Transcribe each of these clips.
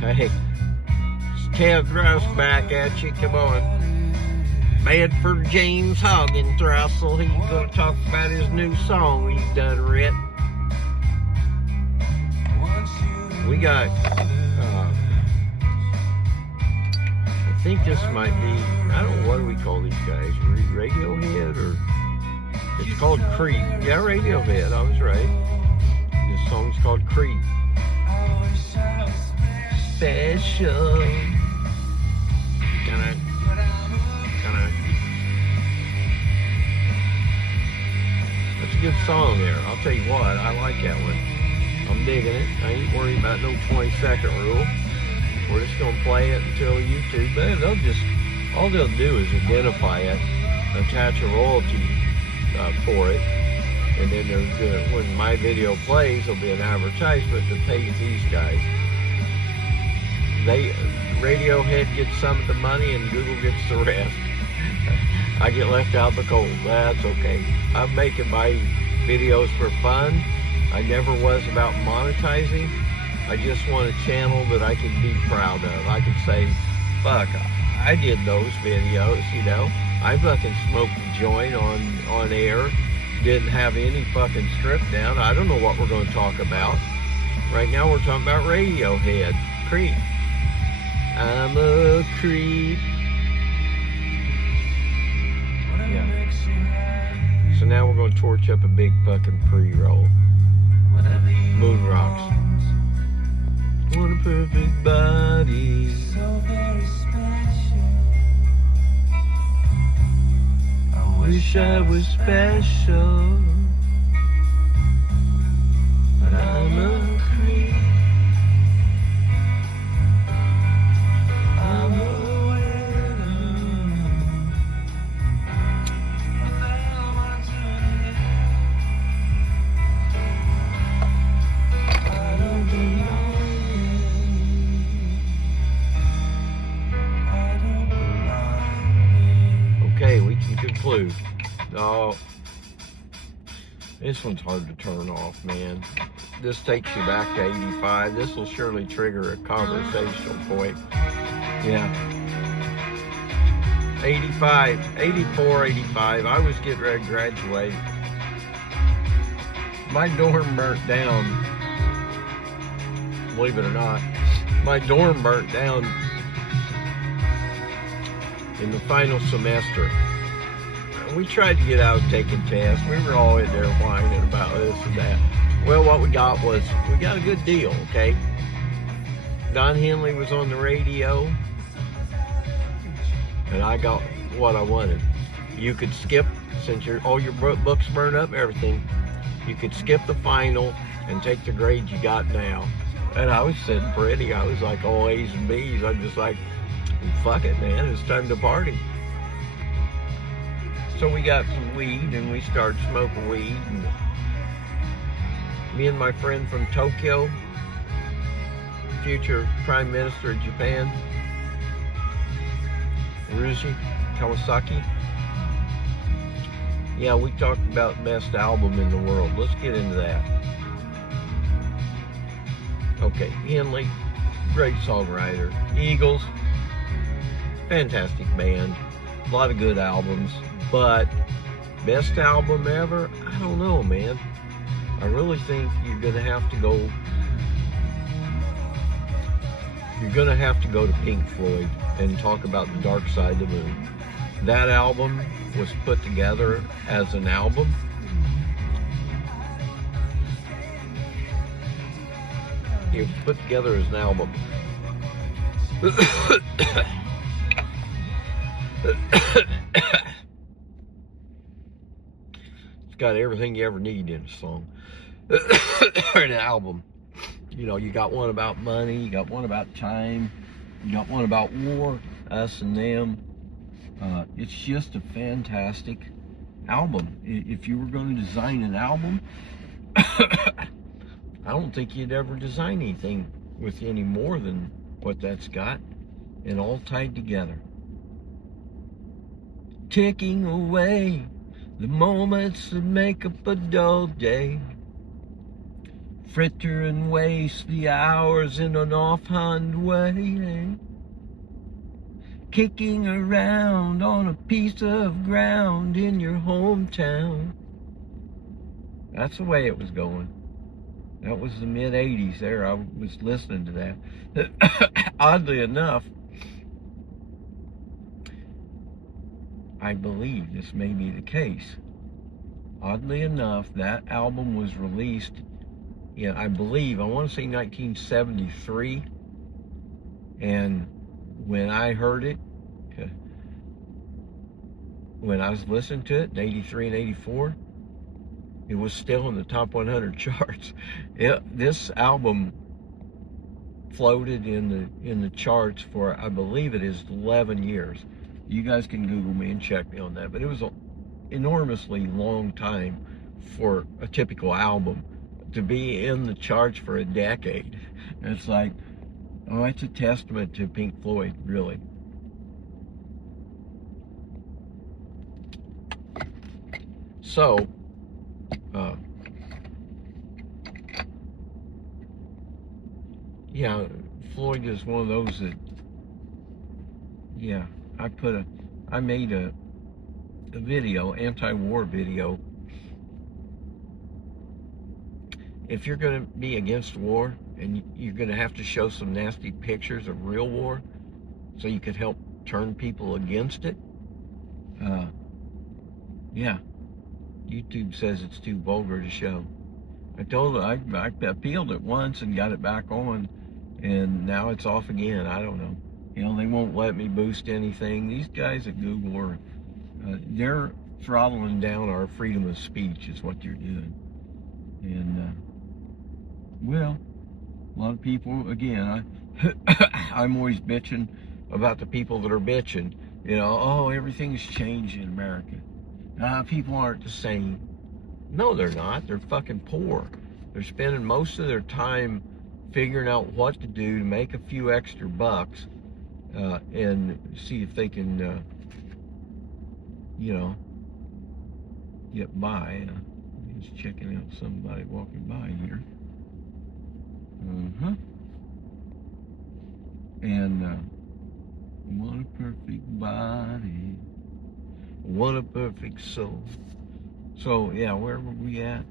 Hey, it's Kev Russ back at you. Come on. Bedford James Hoggenthrussel. He's going to talk about his new song he's done writ. We got, I think this might be, I don't know, what do we call these guys? Radiohead or? It's called Creep. Yeah, Radiohead, I was right. This song's called Creep. Special. Kinda. That's a good song there. I'll tell you what, I like that one. I'm digging it. I ain't worried about no 20-second rule. We're just gonna play it until YouTube. All they'll do is identify it, attach a royalty for it, and then when my video plays, there'll be an advertisement that pays these guys. Radiohead gets some of the money and Google gets the rest. I get left out in the cold. That's okay. I'm making my videos for fun. I never was about monetizing. I just want a channel that I can be proud of. I can say, fuck, I did those videos, you know. I fucking smoked a joint on air. Didn't have any fucking script down. I don't know what we're going to talk about. Right now we're talking about Radiohead. Creep. I'm a creep. Yeah. So now we're going to torch up a big fucking pre-roll. Moon Rocks. What a perfect body. So very special. I wish I was special. But I'm a creep. I'm a winner. I don't belong. Okay, we can conclude. Oh, this one's hard to turn off, man. This takes you back to 85. This will surely trigger a conversational point. Yeah. 85, 84, 85. I was getting ready to graduate. My dorm burnt down. Believe it or not. My dorm burnt down in the final semester. We tried to get out taking tests. We were all in there whining about this and that. Well, what we got a good deal, okay? Don Henley was on the radio, and I got what I wanted. You could skip, since all your books burned up, everything, you could skip the final and take the grades you got now. And I was sitting pretty. I was like all A's and B's. I'm just like, fuck it, man, it's time to party. So we got some weed and we started smoking weed. And me and my friend from Tokyo, future Prime Minister of Japan, Ryuichi Kawasaki. Yeah, we talked about best album in the world. Let's get into that. Okay, Henley, great songwriter. Eagles, fantastic band. A lot of good albums. But best album ever? I don't know, man. I really think you're gonna have to go to Pink Floyd and talk about The Dark Side of the Moon. That album was put together as an album. It was put together as an album. It's got everything you ever need in a song. Or an album. You know, you got one about money, you got one about time, you got one about war, us and them. It's just a fantastic album. If you were going to design an album, I don't think you'd ever design anything with any more than what that's got, and all tied together. Ticking away the moments that make up a dull day. fritter and waste the hours in an offhand way, kicking around on a piece of ground in your hometown. That's the way it was going. That was the mid-'80s there. I was listening to that. Oddly enough, I believe this may be the case. Oddly enough, that album was released, I believe, I want to say 1973. And when I heard it, when I was listening to it in 83 and 84, it was still in the top 100 charts. This album floated in the charts for, I believe it is 11 years. You guys can Google me and check me on that. But it was an enormously long time for a typical album to be in the charts for a decade. It's like, oh, it's a testament to Pink Floyd, really. So, yeah, Floyd is one of those that, yeah, I made a video, anti-war video. If you're going to be against war, and you're going to have to show some nasty pictures of real war, so you could help turn people against it, yeah, YouTube says it's too vulgar to show. I told her, I appealed it once and got it back on, and now it's off again. I don't know. They won't let me boost anything. These guys at Google are, they're throttling down our freedom of speech is what they're doing. And, well, a lot of people, again, I'm always bitching about the people that are bitching. Oh, everything's changed in America. People aren't the same. No, they're not. They're fucking poor. They're spending most of their time figuring out what to do to make a few extra bucks, and see if they can, get by. Just checking out somebody walking by here. And what a perfect body, what a perfect soul. So yeah, where were we at?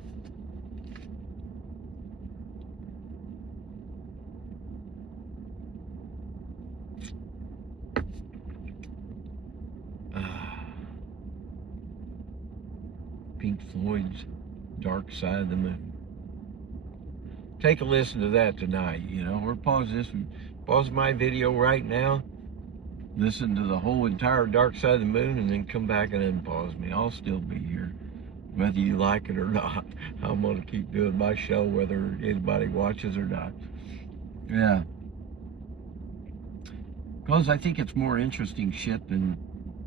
Pink Floyd's Dark Side of the Moon. Take a listen to that tonight, or pause this, pause my video right now, listen to the whole entire Dark Side of the Moon, and then come back and unpause me. I'll still be here, whether you like it or not. I'm going to keep doing my show, whether anybody watches or not. Yeah. Because I think it's more interesting shit than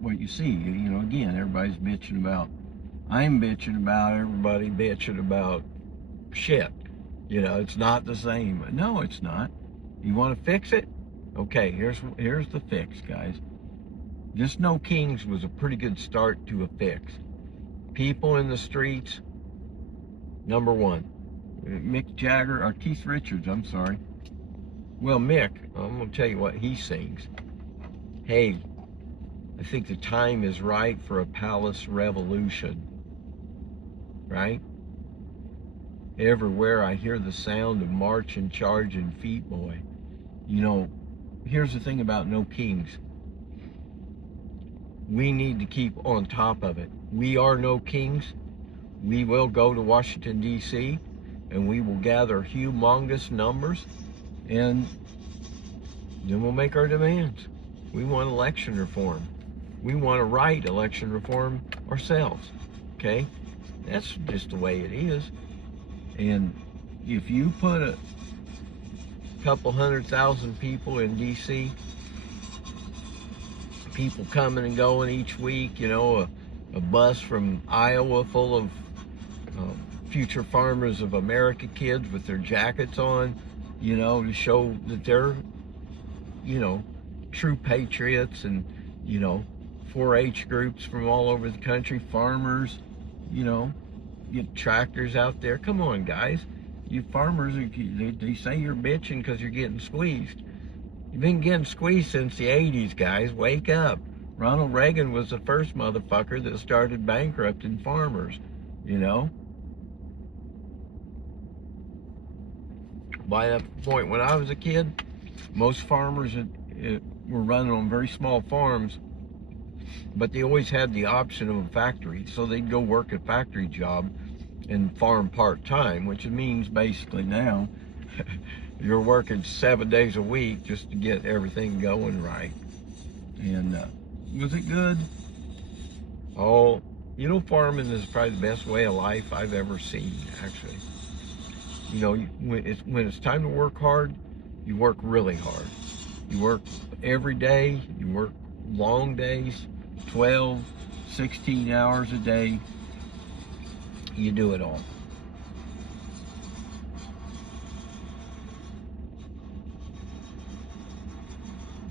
what you see. Again, everybody's bitching about, I'm bitching about, everybody bitching about shit. It's not the same. No, it's not. You want to fix it? Okay, here's the fix, guys. This No Kings was a pretty good start to a fix. People in the streets, number one. Mick Jagger, or Keith Richards, I'm sorry. Well, Mick, I'm going to tell you what he sings. Hey, I think the time is right for a palace revolution. Right? Everywhere I hear the sound of marching, charging feet, boy. Here's the thing about No Kings. We need to keep on top of it. We are No Kings. We will go to Washington, D.C., and we will gather humongous numbers, and then we'll make our demands. We want election reform. We want to write election reform ourselves. Okay? That's just the way it is. And if you put a couple 100,000 people in D.C., people coming and going each week, a bus from Iowa full of future farmers of America kids with their jackets on, to show that they're, true patriots, and, 4-H groups from all over the country, farmers, get tractors out there. Come on, guys. You farmers, they say you're bitching because you're getting squeezed. You've been getting squeezed since the 80s, guys. Wake up. Ronald Reagan was the first motherfucker that started bankrupting farmers, you know? By that point, when I was a kid, most farmers were running on very small farms, but they always had the option of a factory, so they'd go work a factory job and farm part-time, which means basically now you're working 7 days a week just to get everything going right. And was it good? Oh, you know, farming is probably the best way of life I've ever seen, actually. You know, when it's time to work hard, you work really hard. You work every day, you work long days, 12, 16 hours a day. You do it all.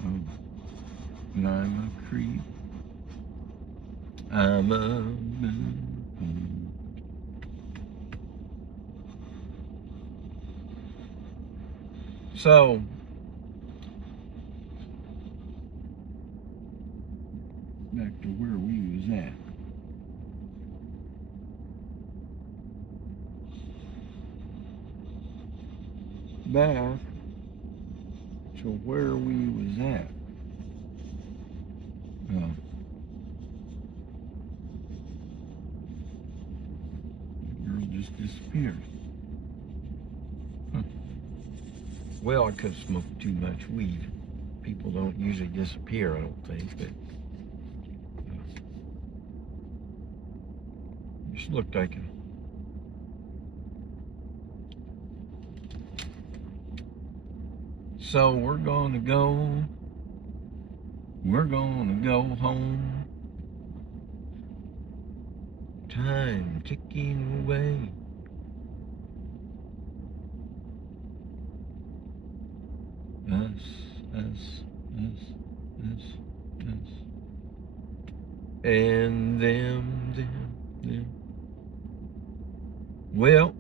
And I'm a creep. I'm a... So, back to where we was at. Back to where we was at. The girl just disappeared. Huh. Well, I could have smoked too much weed. People don't usually disappear, I don't think, but just looked like it. So we're gonna go home. Time ticking away. Us. And them. Well,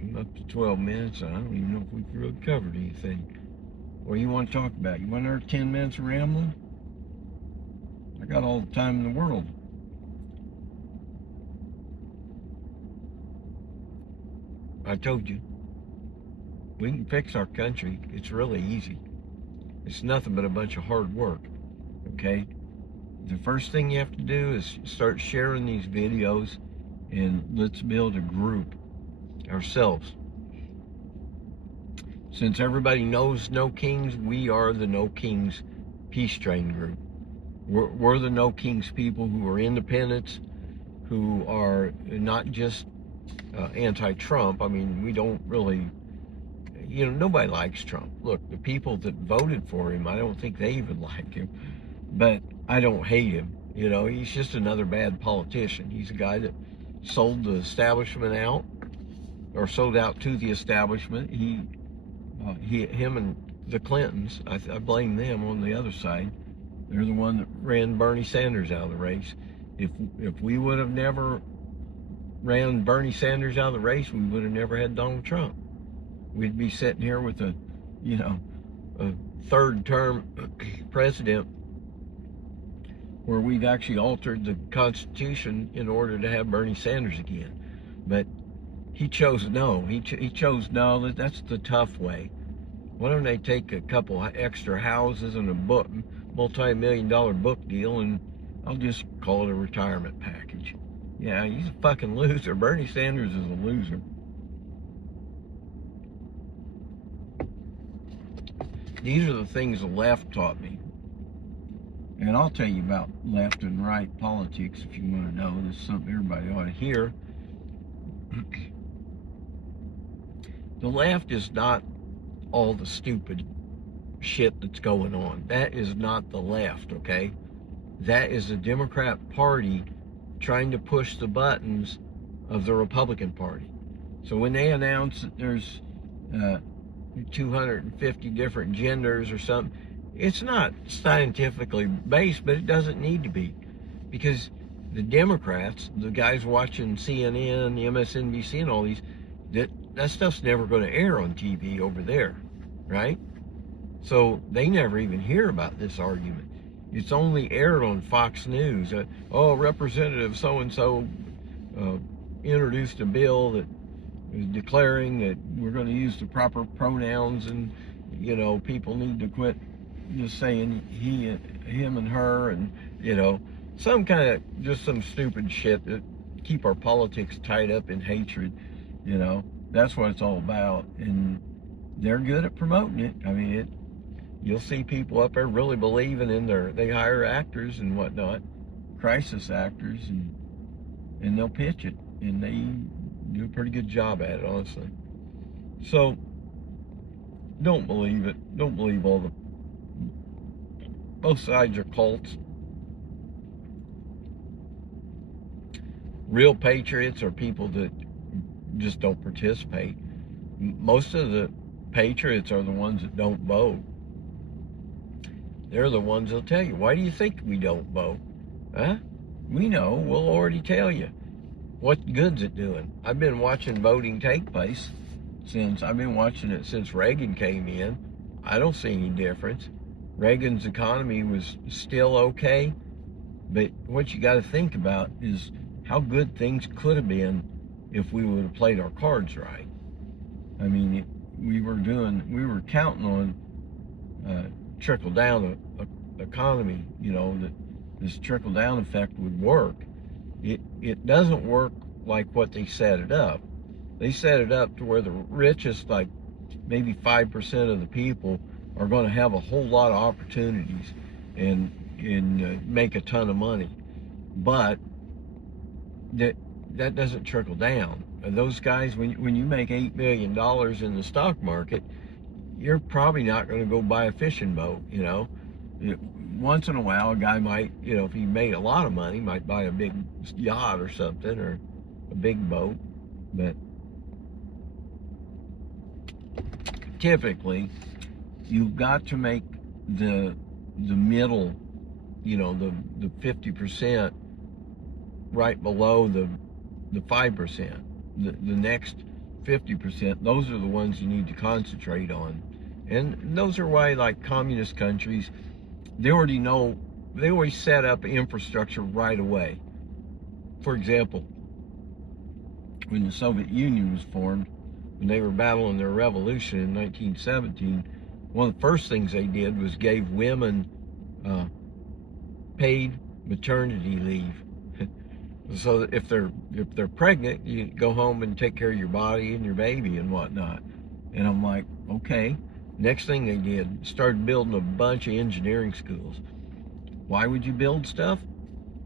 I'm up to 12 minutes. I don't even know if we've really covered anything. What do you want to talk about? You want another 10 minutes of rambling? I got all the time in the world. I told you. We can fix our country. It's really easy. It's nothing but a bunch of hard work, okay? The first thing you have to do is start sharing these videos, and let's build a group ourselves. Since everybody knows No Kings, we are the No Kings Peace Train group. We're the No Kings people who are independents, who are not just anti-Trump. I mean, we don't really, you know, nobody likes Trump. Look, the people that voted for him, I don't think they even like him, but I don't hate him. You know, he's just another bad politician. He's a guy that sold the establishment out, or sold out to the establishment. Him and the Clintons, I blame them on the other side. They're the one that ran Bernie Sanders out of the race. If we would have never ran Bernie Sanders out of the race, we would have never had Donald Trump. We'd be sitting here with a third term president where we've actually altered the Constitution in order to have Bernie Sanders again. But he chose no. He chose no. That's the tough way. Why don't they take a couple extra houses and a multi-million-dollar book deal, and I'll just call it a retirement package. Yeah, he's a fucking loser. Bernie Sanders is a loser. These are the things the left taught me. And I'll tell you about left and right politics if you want to know. This is something everybody ought to hear. The left is not all the stupid shit that's going on. That is not the left, okay? That is the Democrat Party trying to push the buttons of the Republican Party. So when they announce that there's 250 different genders or something, it's not scientifically based, but it doesn't need to be. Because the Democrats, the guys watching CNN, MSNBC and all these, that stuff's never going to air on TV over there, right? So they never even hear about this argument. It's only aired on Fox News. Oh, Representative so-and-so introduced a bill that is declaring that we're going to use the proper pronouns, and people need to quit just saying he, him, and her, and some kind of just some stupid shit that keep our politics tied up in hatred. That's what it's all about, and they're good at promoting it. I mean, you'll see people up there really believing in they hire actors and whatnot, crisis actors, and they'll pitch it, and they do a pretty good job at it, honestly. So don't believe it. Don't believe both sides are cults. Real patriots are people that just don't participate. Most of the patriots are the ones that don't vote. They're the ones that'll tell you, why do you think we don't vote? Huh? We know. We'll already tell you. What good's it doing? I've been watching voting take place I've been watching it since Reagan came in. I don't see any difference. Reagan's economy was still okay, but what you got to think about is how good things could have been if we would have played our cards right. I mean, we were counting on trickle down economy, that this trickle down effect would work. It doesn't work like what they set it up. They set it up to where the richest, like maybe 5% of the people, are going to have a whole lot of opportunities and make a ton of money. But that doesn't trickle down. Those guys, when you make $8 million in the stock market, you're probably not going to go buy a fishing boat. Once in a while, a guy might, if he made a lot of money, might buy a big yacht or something, or a big boat. But typically, you've got to make the middle, the 50% right below the 5%. The next 50%, those are the ones you need to concentrate on. And those are why, like communist countries, they always set up infrastructure right away. For example, when the Soviet Union was formed, when they were battling their revolution in 1917, one of the first things they did was gave women paid maternity leave. So if they're pregnant, you go home and take care of your body and your baby and whatnot. And I'm like, okay. Next thing they did, started building a bunch of engineering schools. Why would you build stuff?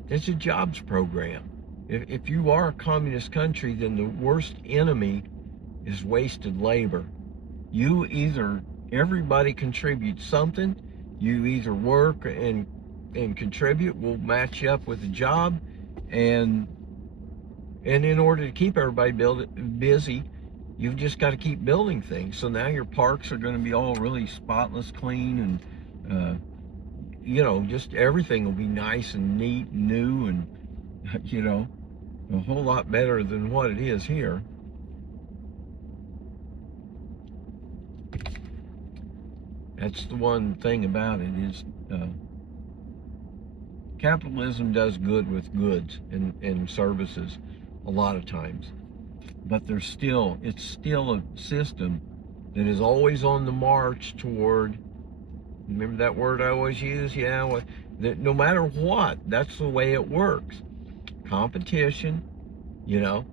It's a jobs program. If you are a communist country, then the worst enemy is wasted labor. Everybody contributes something. You either work and contribute, we'll match you up with a job, and in order to keep everybody busy, you've just got to keep building things. So now your parks are going to be all really spotless clean, and just everything will be nice and neat and new, and a whole lot better than what it is here. That's the one thing about it is capitalism does good with goods and services a lot of times, but it's still a system that is always on the march toward, remember that word I always use? Yeah, that no matter what, that's the way it works. Competition,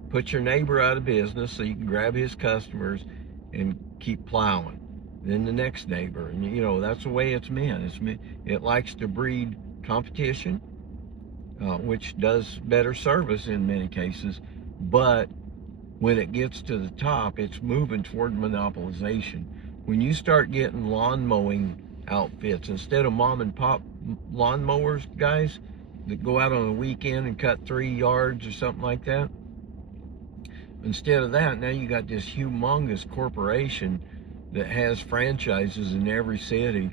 put your neighbor out of business so you can grab his customers and keep plowing. Then the next neighbor, and that's the way it's meant. It likes to breed competition, which does better service in many cases, but when it gets to the top, it's moving toward monopolization. When you start getting lawn mowing outfits, instead of mom and pop lawn mowers guys that go out on a weekend and cut 3 yards or something like that, instead of that, now you got this humongous corporation that has franchises in every city,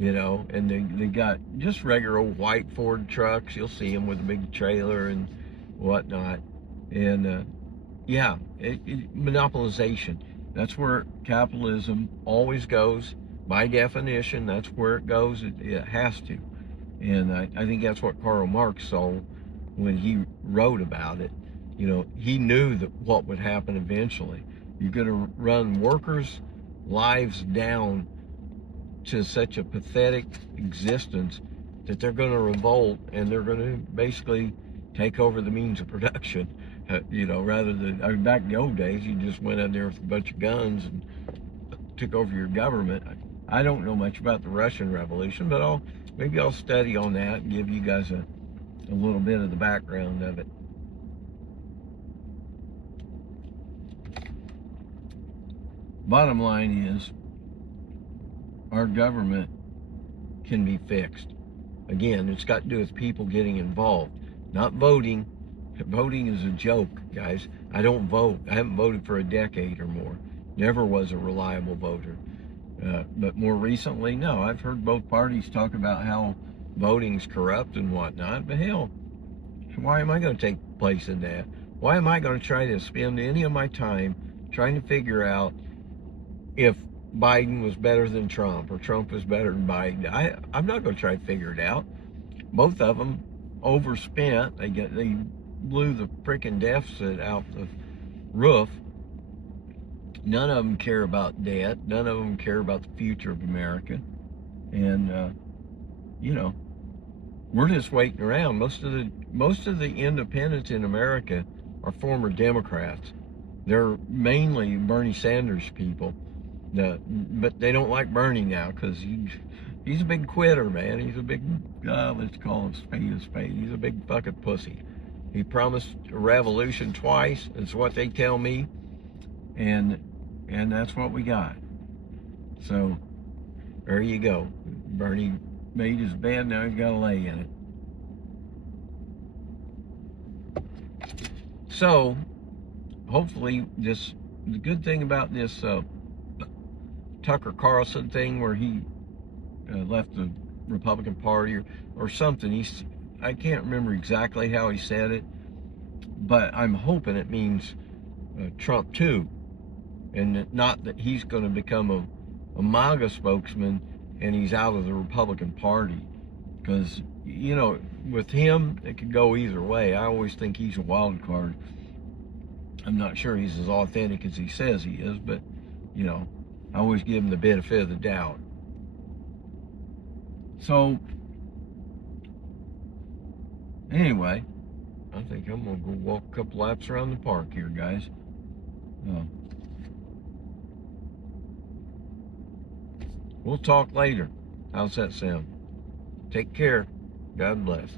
and they got just regular old white Ford trucks. You'll see them with a big trailer and whatnot. And Yeah, monopolization. That's where capitalism always goes. By definition, that's where it goes. It has to. And I think that's what Karl Marx saw when he wrote about it. You know, he knew that what would happen eventually. You're going to run workers' lives down to such a pathetic existence that they're going to revolt, and they're going to basically take over the means of production. You know, rather than, I mean, back in the old days, you just went out there with a bunch of guns and took over your government. I don't know much about the Russian Revolution, but maybe I'll study on that and give you guys a little bit of the background of it. Bottom line is, our government can be fixed. Again, it's got to do with people getting involved, not voting. Voting is a joke, guys. I don't vote. I haven't voted for a decade or more. Never was a reliable voter. But more recently, no. I've heard both parties talk about how voting's corrupt and whatnot. But hell, why am I going to take place in that? Why am I going to try to spend any of my time trying to figure out if Biden was better than Trump or Trump was better than Biden? I'm not going to try to figure it out. Both of them overspent. They blew the freaking deficit out the roof. None of them care about debt. None of them care about the future of America. And you know, we're just waiting around. Most of the independents in America are former Democrats. They're mainly Bernie Sanders people. But they don't like Bernie now because he's a big quitter, man. He's a big, let's call him spade a spade. He's a big fucking pussy. He promised a revolution twice. That's what they tell me. And that's what we got. So there you go. Bernie made his bed, now he's got to lay in it. So hopefully the good thing about this Tucker Carlson thing, where he left the Republican Party or something, I can't remember exactly how he said it, but I'm hoping it means Trump too, and not that he's going to become a MAGA spokesman and he's out of the Republican Party. Because, you know, with him, it could go either way. I always think he's a wild card. I'm not sure he's as authentic as he says he is, but, you know, I always give him the benefit of the doubt. So, anyway, I think I'm going to go walk a couple laps around the park here, guys. We'll talk later. How's that sound? Take care. God bless.